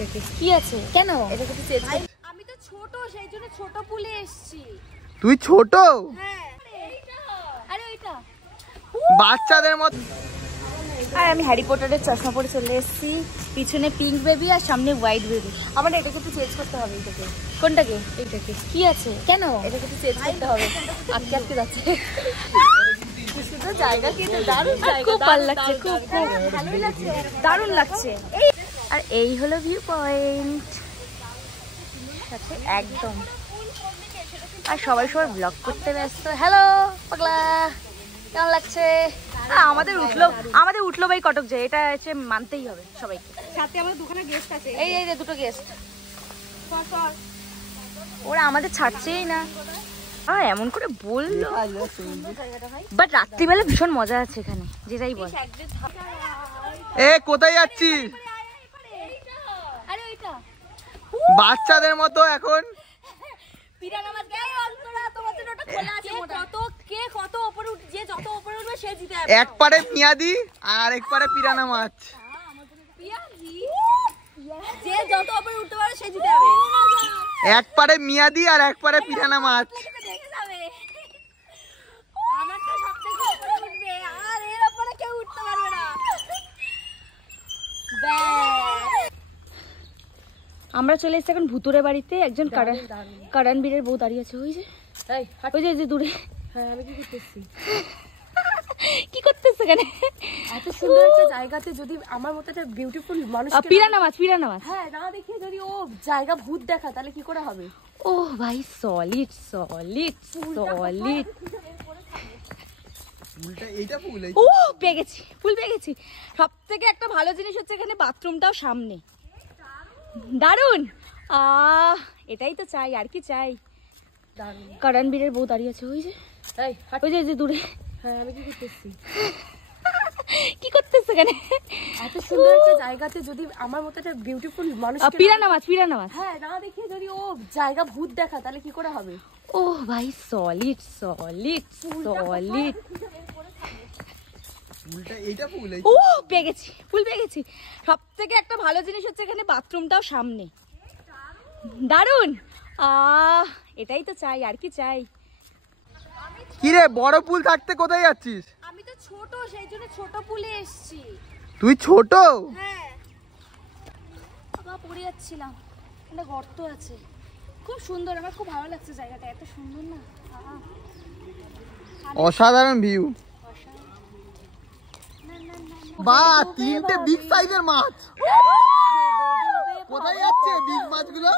এইটাকে কি আছে কেন এটাকে তো চেঞ্জ কর। আমি তো ছোট সেই জন্য ছোট পুলে এসেছি। তুই ছোট? হ্যাঁ এইটা। আরে ওইটা বাচ্চাদের মতো। আর আমি হ্যারি পটারের চশমা পরে চলে এসেছি। পিছনে পিঙ্ক বেবি আর সামনে হোয়াইট বেবি। আমার এটাকে তো চেঞ্জ করতে হবে। এটাকে কোনটাকে? এইটাকে কি আছে কেন এটাকে তো চেঞ্জ করতে হবে। আটকে আটকে যাচ্ছে। জায়গা কিন্তু দারুণ জায়গা, খুব ভালো লাগছে, খুব ভালোই লাগছে, দারুণ লাগছে। আর এই হলো ভিউ পয়েন্ট সাথে একদম। আর সবাই সবার ব্লগ করতে ব্যস্ত। হ্যালো পাগলা, কেমন লাগছে? আমাদের উঠলো ভাই কটক যায়, এটা হচ্ছে মানতেই হবে সবাইকে। সাথে আমাদের দুখানা গেস্ট আছে। এই এই দুটো গেস্ট, ওরা আমাদের ছাড়ছেই না। এমন করে বললো, বাট রাত্রিবেলা ভীষণ মজা আছে এখানে, যেটাই বল। এ কোথায় যাচ্ছিস? বাচ্চাদের মতো এখন এক পারে পিয়াদি আর এক পারে পিরানা মাছ। এক পারে মিয়াদি আর এক পারে পিরানা মাছ। আমরা চলে এসেছি এখন ভুতুরে বাড়িতে। একজন কারানবীরের বউ দাঁড়িয়ে আছে ওই যে, ওই যে দূরে। হ্যাঁ আমি কি করতেছি? কি করতেছ কেন? এত সুন্দর একটা জায়গাতে যদি আমার মতো একটা বিউটিফুল মানুষ পিরানা মাছ হ্যাঁ না দেখে যদি ও জায়গা ভূত দেখা, তাহলে কি করে হবে? ও ভাই সলিড সলিড সলিড। ও পেয়ে গেছি, ফুল পেয়ে গেছি। সব থেকে একটা ভালো জিনিস হচ্ছে এখানে বাথরুমটাও সামনে, দারুন। এটাই তো চাই, আর কি চাই? কারানবীরের বউ দাঁড়িয়ে আছে ওই যে, ওই যে দূরে। হ্যাঁ আমি কি করতেছি? কি করতেছ কেন? এত সুন্দর একটা জায়গাতে যদি আমার মতো একটা বিউটিফুল মানুষ পিরানা মাছ হ্যাঁ না দেখে যদি ও জায়গা ভূত দেখা, তাহলে কি করে হবে? ও ভাই সলিড সলিড সলিড। ও পেয়ে গেছি, ফুল পেয়ে গেছি। সব থেকে একটা ভালো জিনিস হচ্ছে এখানে বাথরুমটাও সামনে, দারুন। এটাই তো চাই, আর কি চাই? কি রে, বড় পুল থাকতে কোথায় যাচ্ছিস? আমি তো ছোট সেই জন্য ছোট পুলে এসেছি। তুই ছোট? হ্যাঁ বাবা পড়ে যাচ্ছিলাম, একটা গর্ত আছে, খুব সুন্দর। আমার খুব ভালো লাগছে জায়গাটা, এত সুন্দর না, অসাধারণ ভিউ। বা তিনটে বিগ সাইজের মাছ। কোথায় যাচ্ছে বিগ মাছগুলো?